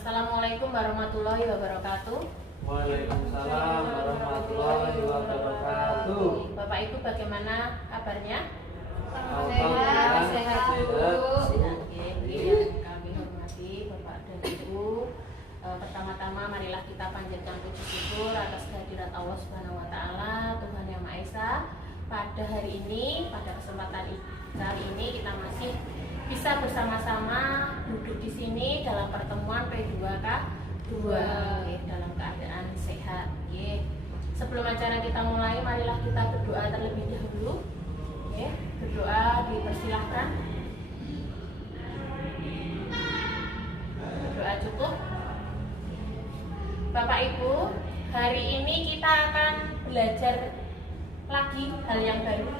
Assalamualaikum warahmatullahi wabarakatuh. Waalaikumsalam warahmatullahi wabarakatuh. Bapak Ibu bagaimana kabarnya? Alhamdulillah sehat. Kami hormati Bapak dan Ibu. Pertama-tama marilah kita panjatkan puji syukur atas kehadirat Allah Subhanahu wa taala, Tuhan Yang Maha Esa. Pada hari ini, pada kesempatan kali ini kita masih bisa bersama-sama duduk di sini dalam pertemuan P2K2 dalam keadaan sehat. Sebelum acara kita mulai, marilah kita berdoa terlebih dahulu. Berdoa dipersilahkan. Berdoa cukup. Bapak Ibu, hari ini kita akan belajar lagi hal yang baru.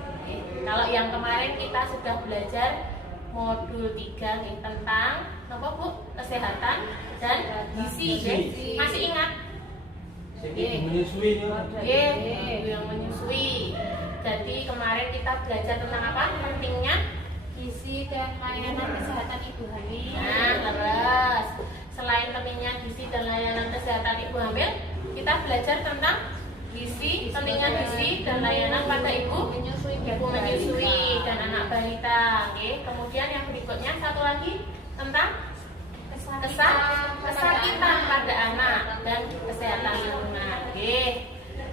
Kalau yang kemarin kita sudah belajar modul 3 tentang apa Bu? Kesehatan dan gizi. Masih ingat? Menyusui Yang menyusui. Jadi kemarin kita belajar tentang apa? Pentingnya gizi dan layanan kesehatan ibu hamil. Nah, terus selain pentingnya gizi dan layanan kesehatan ibu hamil, kita belajar tentang pentingnya gizi dan layanan pada ibu menyusui dan anak balita. Kemudian yang berikutnya satu lagi tentang kesakitan pada anak dan kesehatan lingkungan.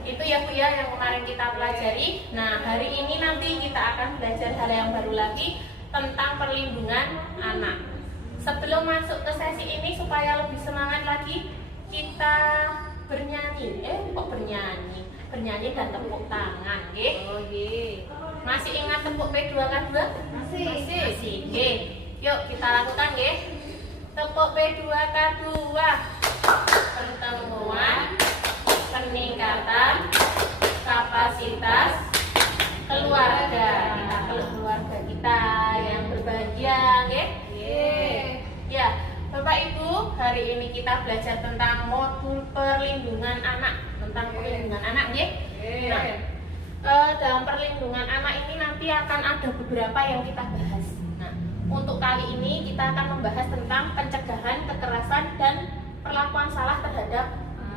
Itu ya Bu ya yang kemarin kita pelajari. Nah, hari ini nanti kita akan belajar hal yang baru lagi tentang perlindungan anak. Sebelum masuk ke sesi ini supaya lebih semangat lagi, kita bernyanyi. Kok bernyanyi? Bernyanyi dan tepuk tangan, Masih ingat tepuk P2K2? Masih. Yuk kita lakukan, Tepuk P2K2. Pertemuan peningkatan kapasitas keluarga. Keluarga kita yang berbahagia, Ya, Bapak Ibu, hari ini kita belajar tentang modul perlindungan anak, tentang perlindungan anak, Nah, dalam perlindungan anak ini nanti akan ada beberapa yang kita bahas. Nah, untuk kali ini kita akan membahas tentang pencegahan kekerasan dan perlakuan salah terhadap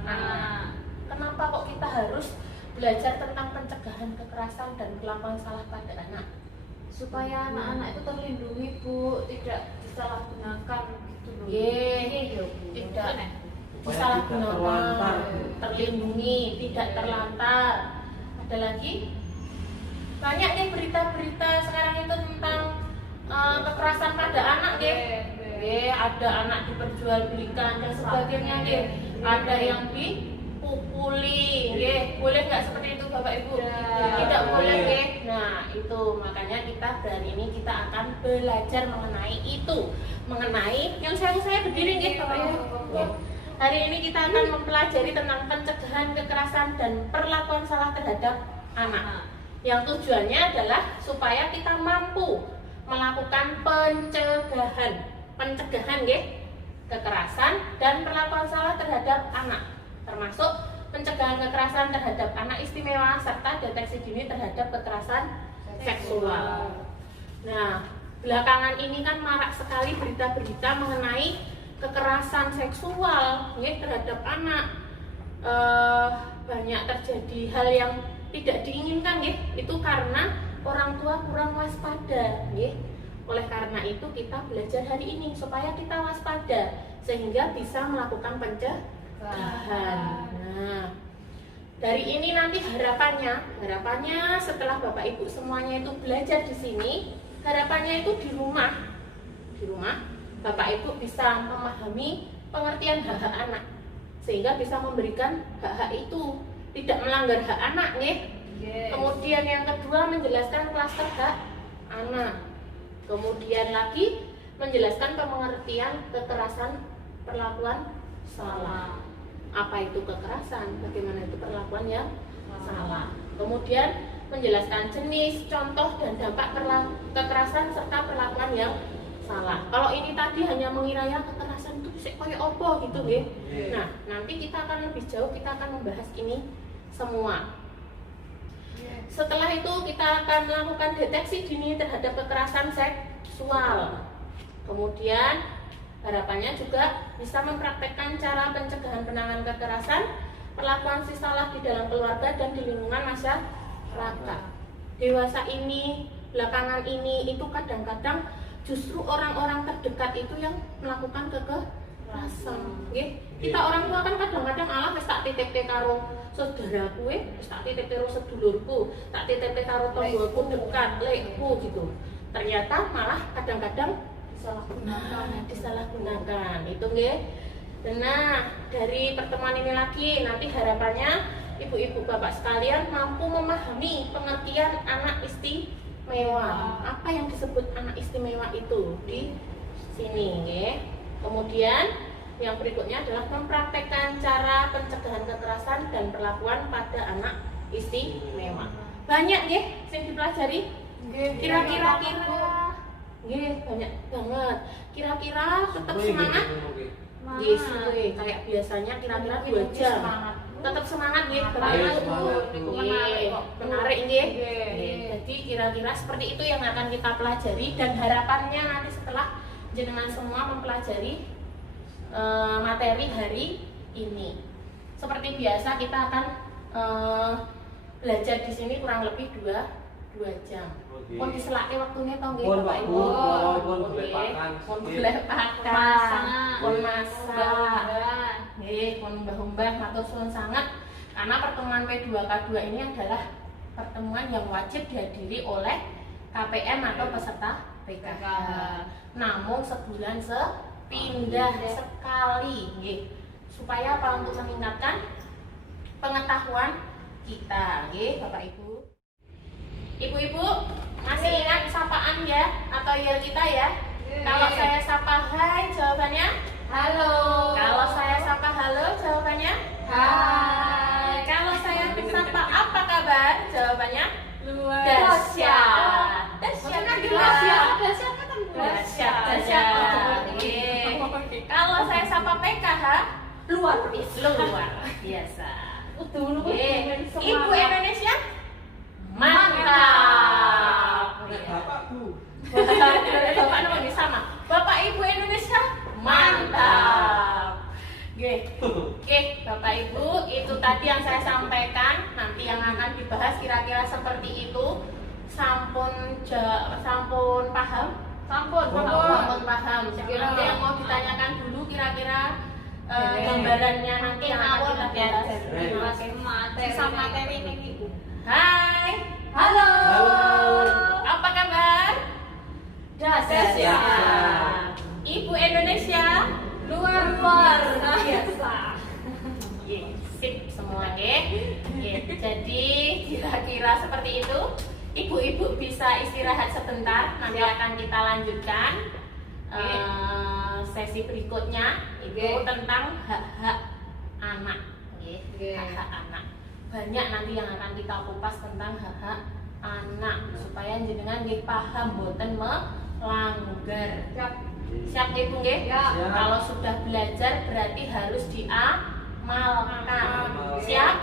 anak. Kenapa kok kita harus belajar tentang pencegahan kekerasan dan perlakuan salah pada anak? Supaya anak-anak itu terlindungi Bu, tidak disalahgunakan gitu loh. Tidak disalahgunakan, terlindungi, tidak terlantar. Ada lagi banyak nih berita-berita sekarang itu tentang kekerasan pada anak, ada anak diperjualbelikan dan sebagainya, ada yang dipukuli, boleh nggak seperti itu Bapak Ibu? Tidak boleh, Nah itu makanya kita hari ini kita akan belajar mengenai itu, mengenai yang saya berdiri, Bapak Ibu. Hari ini kita akan mempelajari tentang pencegahan kekerasan dan perlakuan salah terhadap anak. Yang tujuannya adalah supaya kita mampu melakukan pencegahan, kekerasan dan perlakuan salah terhadap anak, termasuk pencegahan kekerasan terhadap anak istimewa serta deteksi dini terhadap kekerasan seksual. Nah, belakangan ini kan marak sekali berita-berita mengenai kekerasan seksual terhadap anak. Banyak terjadi hal yang tidak diinginkan, itu karena orang tua kurang waspada. Oleh karena itu kita belajar hari ini supaya kita waspada sehingga bisa melakukan pencegahan. Nah, dari ini nanti harapannya setelah Bapak Ibu semuanya itu belajar di sini, harapannya itu di rumah Bapak Ibu bisa memahami pengertian hak-hak anak sehingga bisa memberikan hak-hak itu, tidak melanggar hak anak, Kemudian yang kedua menjelaskan klaster hak anak. Kemudian lagi menjelaskan pengertian kekerasan perlakuan salah. Apa itu kekerasan? Bagaimana itu perlakuan yang salah? Kemudian menjelaskan jenis, contoh dan dampak kekerasan serta perlakuan yang salah. Kalau ini tadi hanya mengira ya kekerasan itu bisa kayak opo gitu, Nah, nanti kita akan lebih jauh, kita akan membahas ini semua. Setelah itu kita akan melakukan deteksi dini terhadap kekerasan seksual. Kemudian Harapannya juga bisa mempraktekkan cara pencegahan penanganan kekerasan, perlakuan si salah di dalam keluarga dan di lingkungan masyarakat. Dewasa ini, belakangan ini itu kadang-kadang justru orang-orang terdekat itu yang melakukan kekerasan. Kita orang tua kan kadang-kadang alah wis tak titipke karo saudaraku, wis tak titipke karo sedulurku, tak titipke karo tanggoku dekat, lekku gitu. Ternyata malah kadang-kadang disalahgunakan. Itu nggih. Nah, dari pertemuan ini lagi nanti harapannya ibu-ibu bapak sekalian mampu memahami pengertian anak istimewa. Apa yang disebut anak istimewa itu di sini nggih. Kemudian yang berikutnya adalah mempraktekkan cara pencegahan kekerasan dan perlakuan pada anak istimewa. Banyak nggih sing dipelajari. Kira-kira nggih banyak banget. Kira-kira tetap semangat. Yes, kayak biasanya kira-kira 2 jam. Tetap semangat nggih, menarik nggih. Jadi kira-kira seperti itu yang akan kita pelajari dan harapannya nanti setelah jenengan semua mempelajari materi hari ini. Seperti biasa kita akan belajar di sini kurang lebih 2 jam. Pun diselake waktune to nggih Bapak Ibu. Pun golek pakan, pun masak. Nggih, pun mbah-mbah matur suwun sangat karena pertemuan P2K2 ini adalah pertemuan yang wajib dihadiri oleh KPM atau peserta PKH. Namun sebulan sepindah sekali nggih. Supaya apa? Untuk meningkatkan pengetahuan kita nggih Bapak Ibu. Ibu-ibu masih ingat sapaan ya atau yel kita ya? Kalau saya sapa hai, jawabannya halo. Kalau saya sapa halo, jawabannya hai. Kalau saya sapa apa kabar, jawabannya dahsyat. Dahsyat kan dahsyat. Kalau saya sapa PKH, luar biasa. Ibu Indonesia mantap. Bapakku. Bapak namanya sama. Bapak Ibu Indonesia mantap. Oke, Bapak Ibu, itu tadi yang saya sampaikan. Nanti yang akan dibahas kira-kira seperti itu. Sampun paham? Sampun paham. Nanti yang mau ditanyakan dulu kira-kira gambarannya nanti yang akan kita bahas. Materi ini. Hai. Halo. Apa kabar? Dahsyat. Ibu Indonesia luar biasa. Sip semua Jadi kira-kira seperti itu. Ibu-ibu bisa istirahat sebentar. Nanti akan kita lanjutkan sesi berikutnya. Itu tentang hak-hak anak. Hak-hak anak. Banyak nanti yang akan kita kupas tentang hak-hak anak supaya jenengan nggih paham boten melanggar. Siap Ibu nggih? Kalau sudah belajar berarti harus diamalkan. Siap?